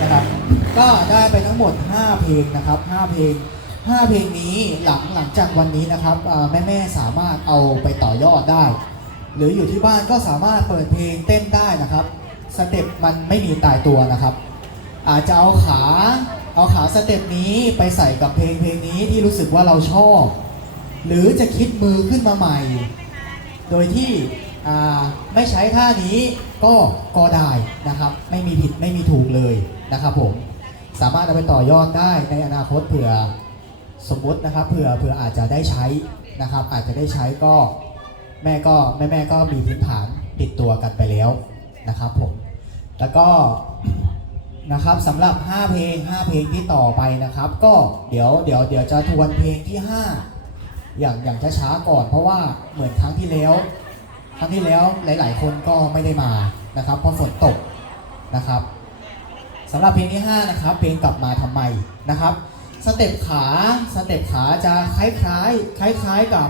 นะครับ ก็ได้ไปทั้งหมด 5 เพลงนะครับ 5 เพลง 5 เพลงนี้หลังหลังจากวันนี้นะครับแม่แม่สามารถเอาไปต่อยอดได้ หรืออยู่ที่บ้านก็สามารถเปิดเพลงเต้นได้นะครับสเต็ปมันไม่มีตายตัวนะครับ อาจจะเอาขาเอาขาสเต็ปนี้ไปใส่กับเพลงเพลงนี้ที่รู้สึกว่าเราชอบ หรือจะคิดมือขึ้นมาใหม่ โดยที่ไม่ใช้ท่านี้ก็ก็ได้นะครับ ไม่มีผิดไม่มีถูกเลย นะครับผมสามารถเอาไปต่อยอดได้ในอนาคตเผื่อสมมตินะครับเผื่อเผื่ออาจจะได้ใช้นะครับ อาจจะได้ใช้ก็แม่ก็แม่แม่ก็มีพื้นฐานติดตัวกันไปแล้วนะครับผมแล้วก็นะครับสำหรับ 5 เพลง 5 เพลงที่ต่อไปนะครับ ก็เดี๋ยวเดี๋ยวเดี๋ยวจะทวนเพลงที่ 5 อย่างอย่างช้าๆก่อน เพราะว่าเหมือนครั้งที่แล้ว ครั้งที่แล้วหลาย ๆ คนก็ไม่ได้มานะครับ เพราะฝนตกนะครับำหรับเพลงที่ 5 นะครับ เพลงกลับมาทำไมนะครับ สเต็ปขาสเต็ปขาจะคล้ายๆคล้ายๆกับ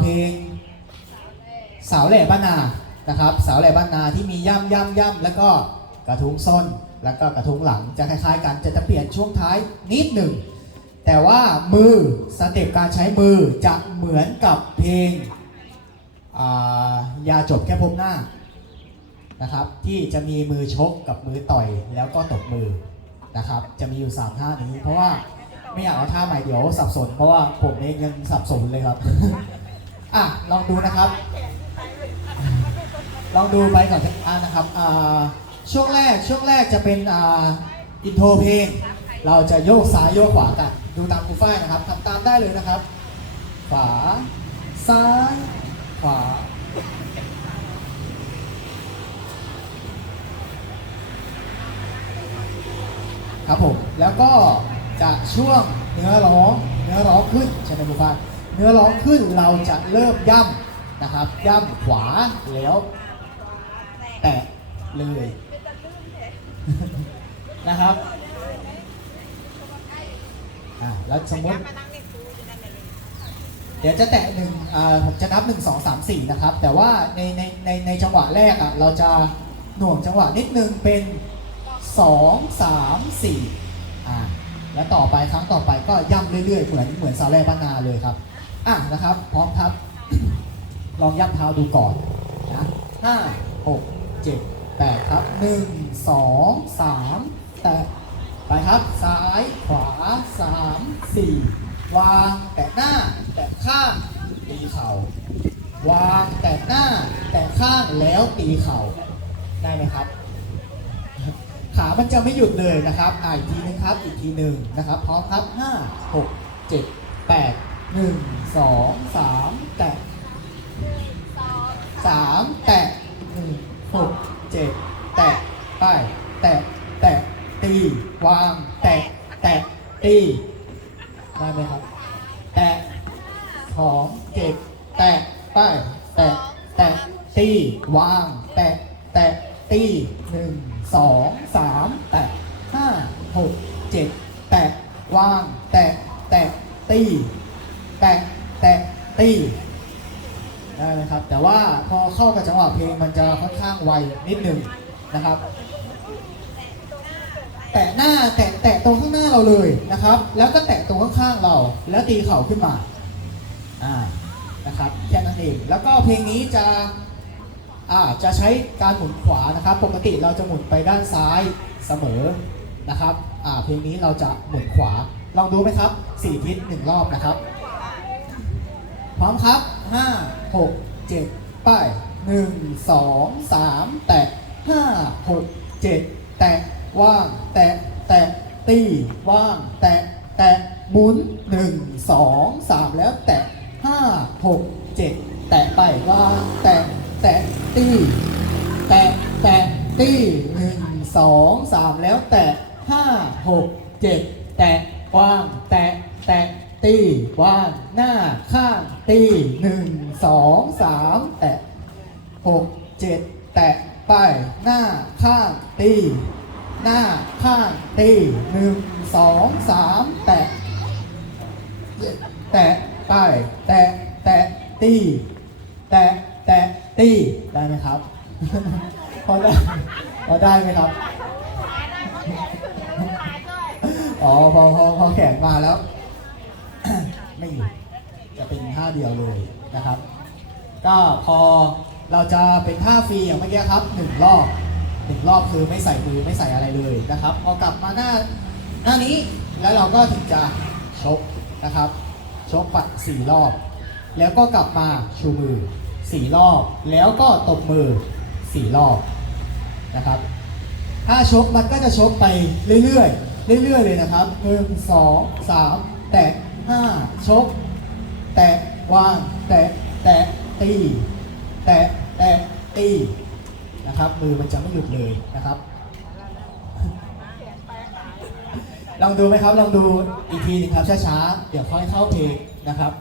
เพลงสาวแหล่บ้านนานะครับ สาวแหล่บ้านนาที่มีย่ำย่ำย่ำแล้วก็กระทุ้งส้นแล้วก็กระทุ้งหลังจะคล้ายๆ กันจะจะเปลี่ยนช่วงท้ายนิดหนึ่งแต่ว่ามือสเต็ปการใช้มือจะเหมือนกับเพลงยาจบแค่พบหน้า นะครับ ที่จะมีมือชกกับมือต่อยแล้วก็ตบมือนะครับ จะมีอยู่ 3 ท่านี้ เพราะว่าไม่อยากเอาท่าใหม่เดี๋ยวสับสน เพราะว่าผมเองยังสับสนเลยครับ อะลองดูนะครับ ลองดูไปก่อนอ่านะครับอ่าช่วงแรกช่วงแรกจะเป็นอ่าอินโทรเพลง เราจะโยกซ้ายโยกขวากัน ดูตามครูฝ้ายนะครับทำตามได้เลยนะครับ ขวา ซ้าย ขวา ครับผมแล้วก็จะช่วงเนื้อร้องเนื้อร้องขึ้นใช่ไหมครูฝ้าเนื้อร้องขึ้นเราจะเริ่มย่ำนะครับ ย่ำขวาแล้วแตะเลยนะครับอ่าแล้วสมมติเดี๋ยวจะแตะหนึ่งอ่าผมจะนับหนึ่งสองสามสี่นะครับ แต่ว่าในในในในจังหวะแรกอะเราจะหน่วงจังหวะนิดนึงเป็น สองสามสี่อ่าแล้วต่อไปครั้งต่อไปก็ย่ำเรื่อยๆ เหมือนเหมือนซาเล่บ้านนาเลยครับอะนะครับ พร้อมครับ ลองย่ำเท้าดูก่อนนะห้าหกเจ็ดแปดครับหนึ่งสองสามแตะไปครับซ้ายขวาสามสี่วางแตะหน้า แตะข้างตีเข่าวางแตะหน้า แตะข้างแล้วตีเข่าได้ไหมครับ ขามันจะไม่หยุดเลยนะครับอ่าอีกทีนึงครับ อีกทีหนึ่งนะครับ พร้อมครับ 5 6 7 8 1 2 3 แตะสามแตะหนึ่งหกเจ็ดแตะไปแตะแตะตีวางแตะแตะตีได้ไหมครับ แตะสองเจ็ดแตะไปแตะแตะตีวาง แตะแตะตีหนึ่ง สองสามแตะห้าหกเจ็ดแตะวาง แตะแตะตีแตะแตะตีได้ไหมครับ แต่ว่าพอเข้ากับจังหวะเพลงมันจะค่อนข้างไวนิดหนึ่งนะครับ แตะหน้าแตะแตะตรงข้างหน้าเราเลยนะครับ แล้วก็แตะตรงข้างๆเรา แล้วตีเข่าขึ้นมาอ่านะครับแค่นั้นเองแล้วก็เพลงนี้จะ จะใช้การหมุนขวานะครับ ปกติเราจะหมุนไปด้านซ้ายเสมอนะครับเพลงนี้เราจะหมุนขวา ลองดูไหมครับสี่ทิศหนึ่งรอบนะครับ พร้อมครับ5 6 7ไป1 2 3แตะ5 6 7แตะว่างแตะแตะตีว่างแตะแตะหมุน1 2 3แล้วแตะ5 6 7แตะไปว่างแตะ แตะตีแตะแตะตีหนึ่งสองสามแล้วแตะห้าหกเจ็ดแตะว่างแตะแตะตีว่างหน้าข้างตีหนึ่งสองสามแตะหกเจ็ดแตะไปหน้าข้างตีหน้าข้างตีหนึ่งสองสามแตะแตะไปแตะแตะตีแตะ แตะตีได้ไหมครับ พอได้พอได้ไหมครับอ๋อพอพอพอแขนมาแล้ว ไม่อยู่จะเป็นท่าเดียวเลยนะครับ ก็พอเราจะเป็นท่าฟรีอย่างเมื่อกี้ครับหนึ่งรอบหนึ่งรอบคือไม่ใส่มือไม่ใส่อะไรเลยนะครับ พอกลับมาหน้าหน้านี้แล้วเราก็ถึงจะชกนะครับชกปัดสี่รอบ แล้วก็กลับมาชูมือ สี่รอบ แล้วก็ตบมือสี่รอบนะครับ ถ้าชกมันก็จะชกไปเรื่อยๆ เรื่อยๆ เลยนะครับหนึ่งสองสามแตะห้าชก แตะวาง แตะแตะตี แตะแตะตีนะครับมือมันจะไม่หยุดเลยนะครับ ลองดูไหมครับ ลองดูอีกทีหนึงครับช้าๆ เดี๋ยวค่อยเข้าเพลงนะครับ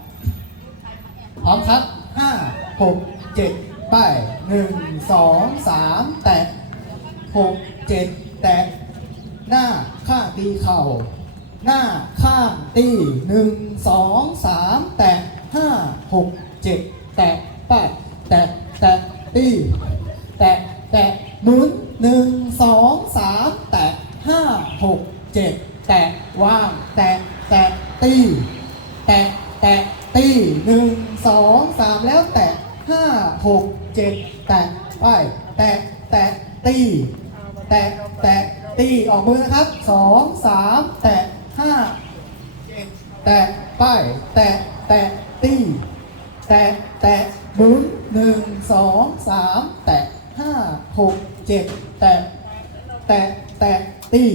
พร้อมครับ 5 6 7ไป1 2 3แตะ6 7แตะหน้าข้างตีเข่า หน้าข้างตี1 2 3แตะ5 6 7แตะแปดแตะแตะตี แตะแตะหมุน 1 2 3 แตะ 5 6 7 แตะวาง แตะแตะตี แตะแตะตีหนึ่งสองสามแล้วแตะห้าหกเจ็ดแตะไปแตะแตะตี แตะแตะตีออกมือนะครับสองสามแตะห้าเจ็ดแตะไปแตะแตะตี แตะแตะหมุนหนึ่งสองสามแตะห้าหกเจ็ดแตะแตะแตะตี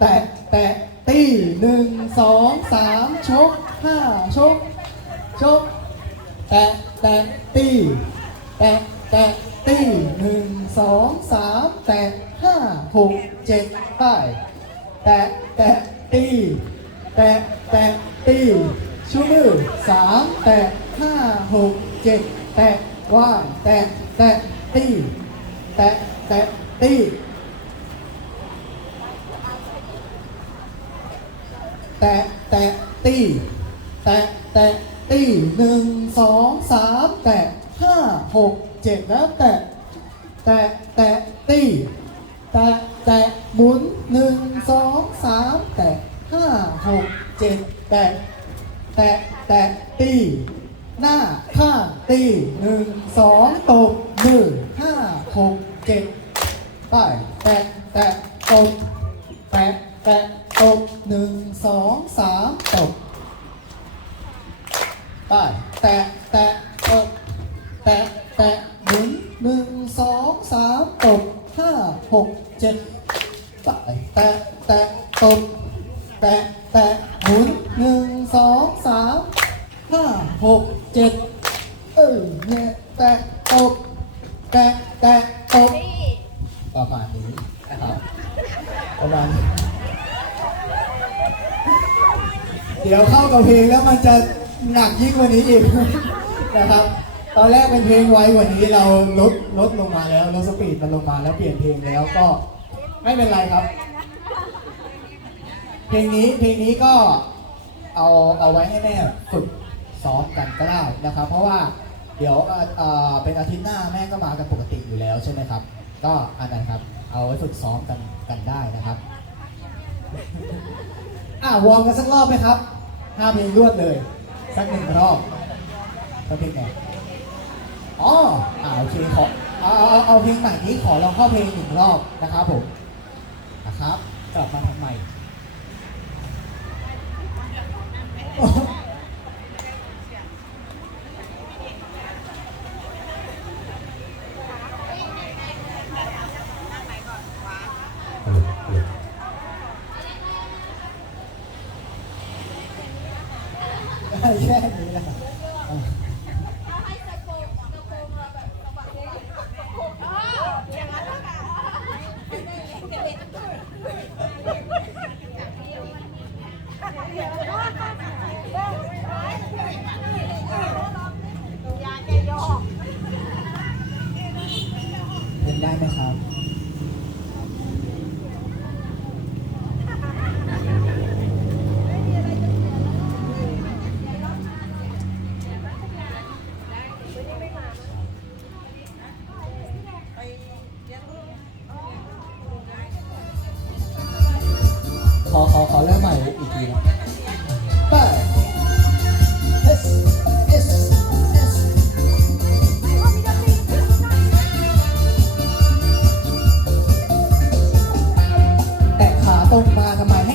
แตะแตะตีหนึ่งสองสามชก ห้าชก ชก แตะแตะตี แตะแตะตีหนึ่งสองสามแตะห้าหกเจ็ดไปแตะแตะตี แตะแตะตีชูมือสามแตะห้าหกเจ็ดแตะว่างแตะแตะตีแตะแตะตีแตะแตะตี แตะแตะตีหนึ่งสองสามแตะห้าหกเจ็ดแล้วแตะแตะแตะตีแตะแตะหมุนหนึ่งสองสามแตะห้าหกเจ็ดแตะแตะแตะตีหน้าข้างตีหนึ่งสองตบหนึ่งห้าหกเจ็ดไปแตะแตะตบ แตะแตะตบหนึ่งสองสามตบไปแตะแตะตบแตะแตะหมุนหนึ่งสองสามตบห้าหกเจ็ดไปแตะแตะตบแตะแตะหมุนหนึ่งสองสามห้าหกเจ็ดเออเนี่ยแตะตบแตะแตะตบประมาณนี้นะครับ ประมาณนี้เดี๋ยวเข้ากับเพลงแล้วมันจะหนักยิ่งกว่านี้อีก นะครับ ตอนแรกเป็นเพลง ไว้ว่านี้เราลดลดลงมาแล้วลดสปีดมันลงมาแล้วเปลี่ยนเพลงแล้วก็ไม่เป็นไรครับ เพลงนี้เพลงนี้ก็เอาเอาไว้ให้แม่ฝึกซ้อมกันก็ได้นะครับ เพราะว่าเดี๋ยวเออเอ่อเป็นอาทิตย์หน้าแม่ก็มากันปกติอยู่แล้วใช่ไหมครับ ก็อันนั้นครับเอาไว้ฝึกซ้อมกันกันได้นะครับอะวอร์มกันสักรอบไหมครับห้าเพลงรวดเลย สักหนึ่งรอบสักเพลงไหน อ๋ออ่าโอเคขอเอาเอาเอาเอาเพลงใหม่นี้ขอลองเข้าเพลงหนึ่งรอบนะครับผมนะครับกลับมาทำใหม่ แต่ขาตรงมาทำไมให้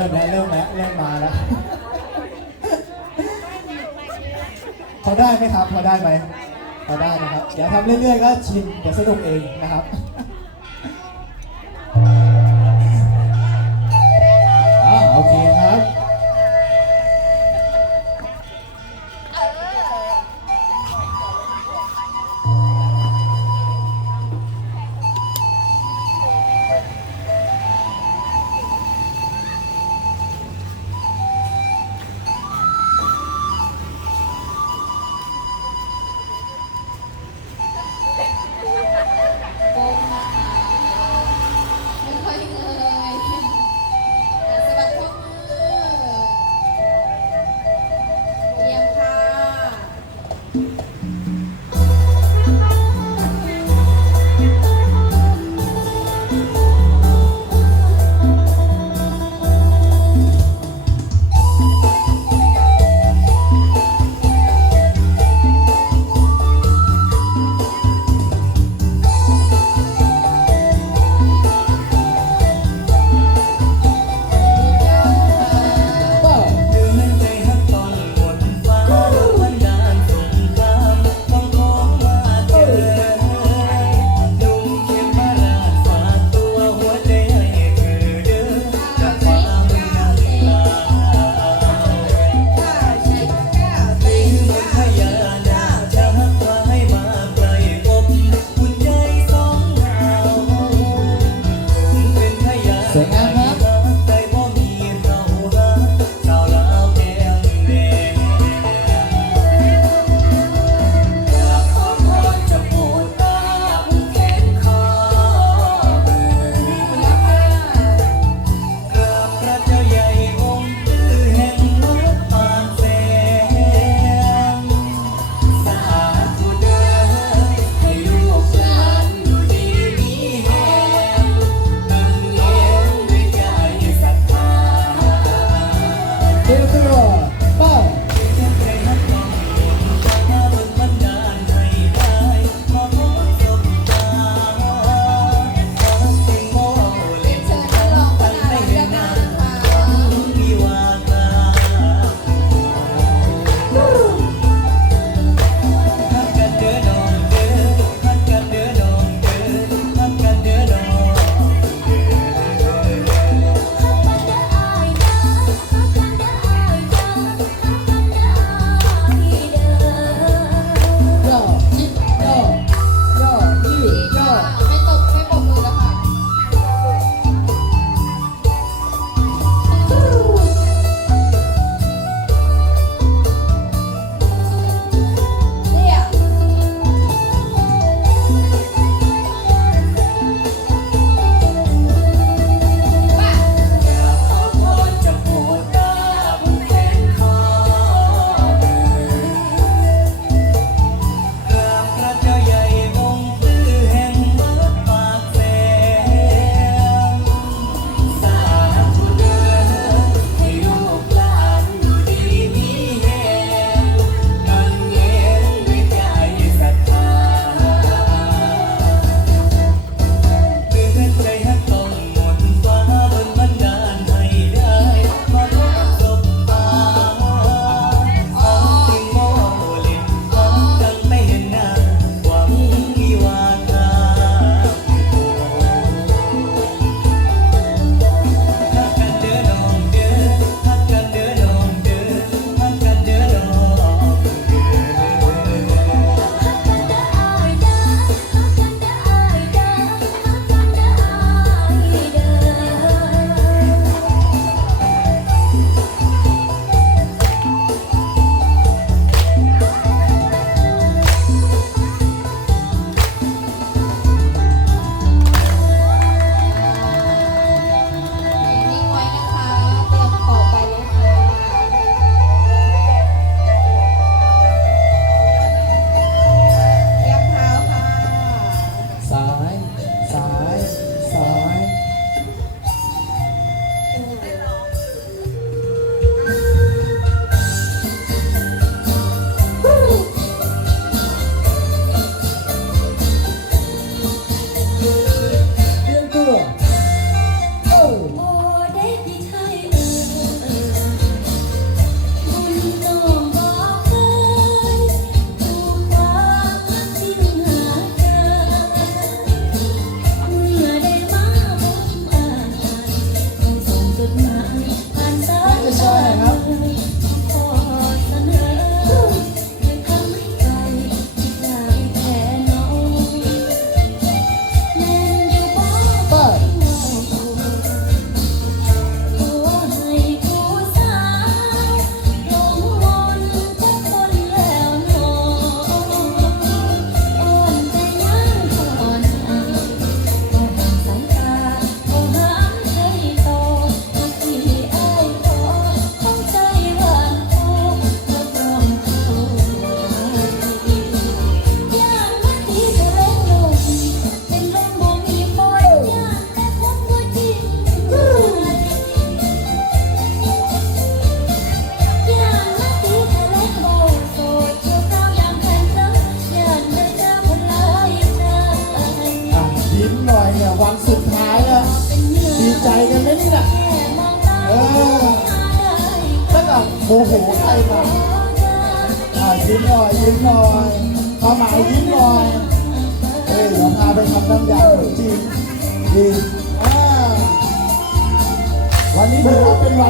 ริ่มแล้วเริ่มแล้วเริ่มมาแล้วพอได้ไหมครับพอได้ไหมพอได้นะครับ เดี๋ยวทำเรื่อยๆก็ชินเดี๋ยวสนุกเองนะครับ Say.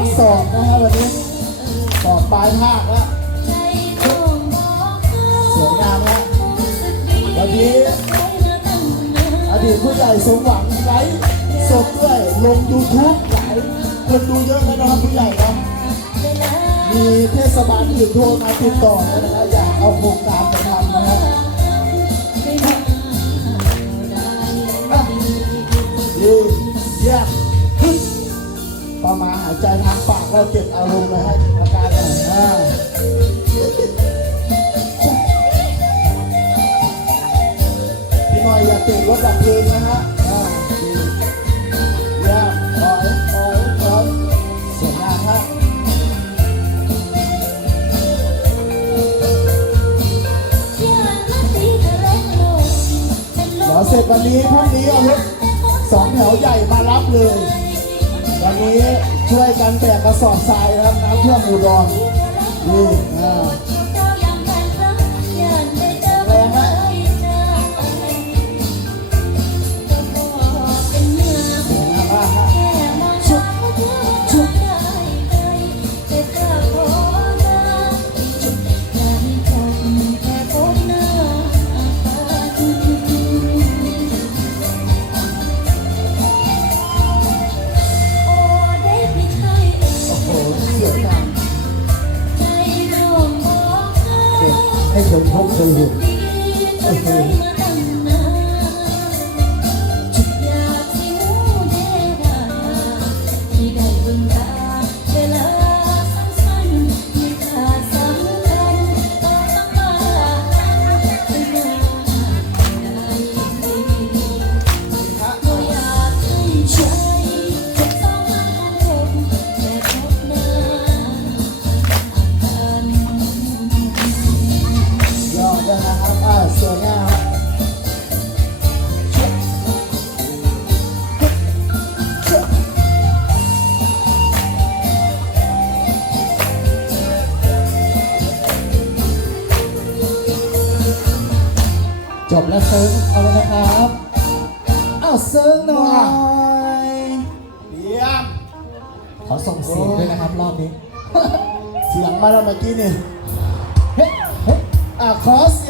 อว่าเป็นวันสอบนะฮะวันนี้สอบปลายภาคแล้วสวยงามแล้ววันนี้อดีตผู้ใหญ่สมหวังไลฟ์สดด้วยลงยูทูบหลายคนดูเยอะนะครับผู้ใหญ่ครับมีเทศบาลอื่นโทรมาติดต่อนะฮะอยากเอาโครงการไปทำน ใจทางปากแล้วเก็บอารมณ์เลยให้อาการหน่อยอ่พี่หน่อยอย่าติดรถดับเพลิงนะฮะอ่าดีเยี่ยมถอยถอยถอยสวยงาฮะเดี๋ยวเสร็จวันนี้พรุ่งนี้เอารถสองแถวใหญ่มารับเลย วันนี้ ช่วยกันแบกกระสอบทรายนะครับน้ำท่วมอุดรนี่อ่า มื่อกี้นี่เฮ้ยเฮ้ยอะขอเสี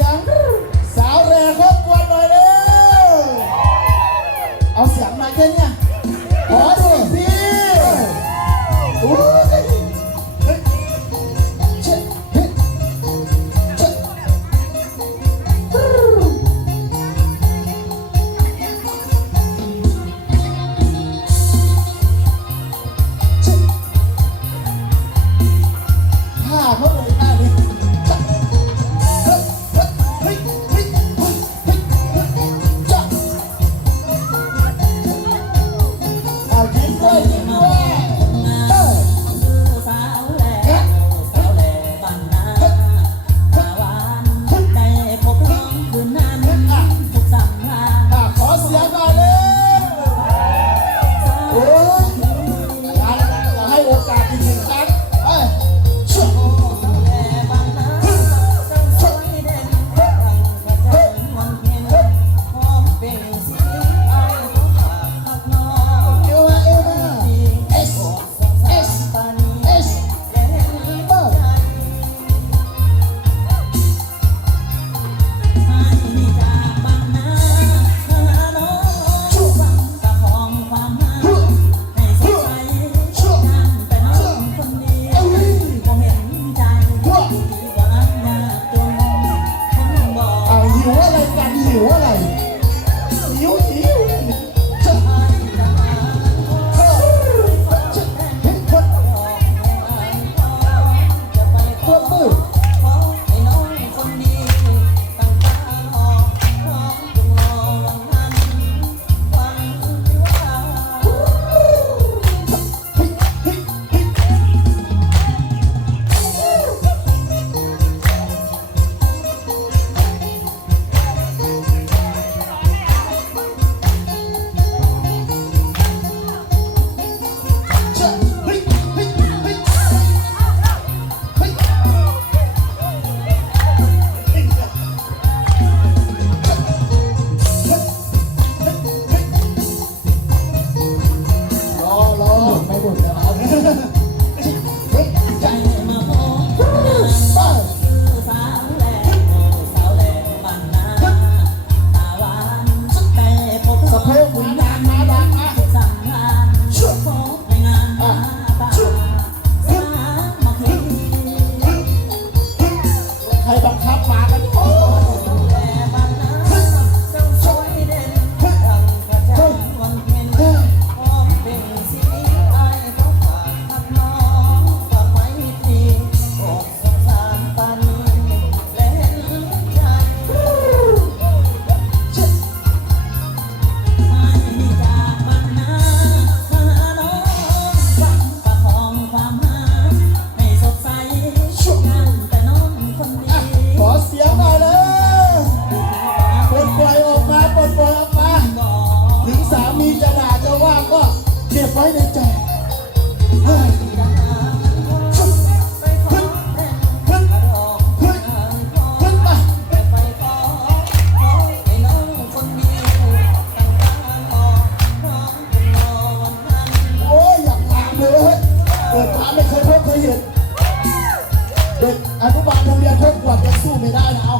ยง รู้บาลโรงเรียนเพิ่พกว่าจะสู้ไม่ได้แล้ว